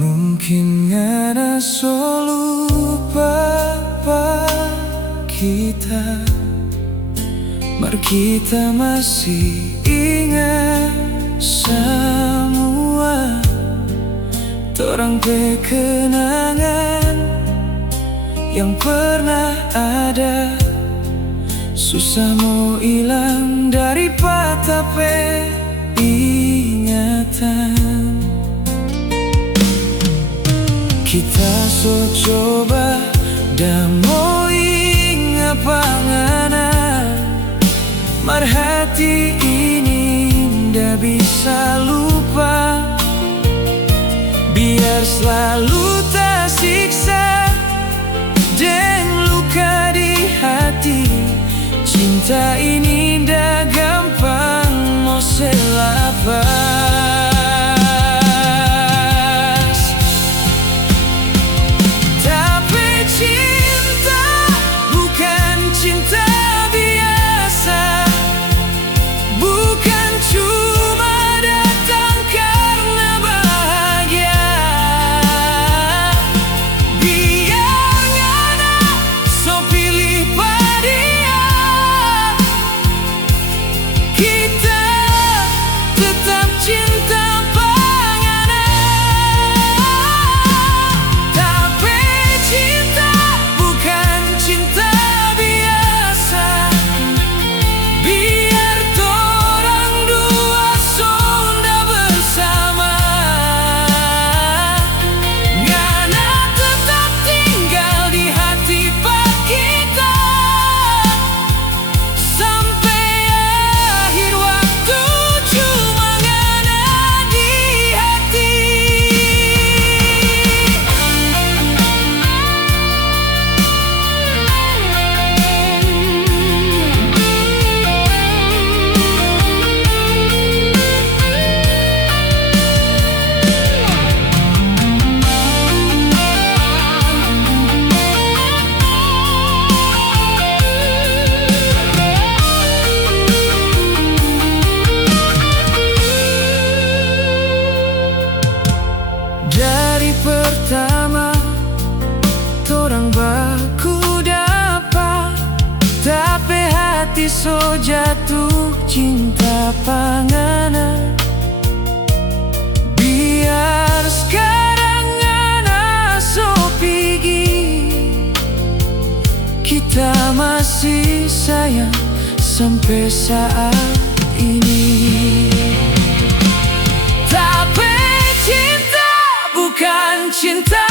Mungkin ngana lupa kita, mar kita masih ingat semua torang pe kenangan yang pernah ada. Susah mau hilang dari patah pe ingatan. Kita so coba dah mau ingat panganan, mar hati ini ndak bisa lupa. Biar selalu tersiksa dan luka di hati. Cinta ini ndak gampang mau selapas. Pertama torang baku dapat, tapi hati so jatuh cinta pangana. Biar sekarang ngana so pigi, kita masih sayang sampai saat ini. Tapi cinta bukan cinta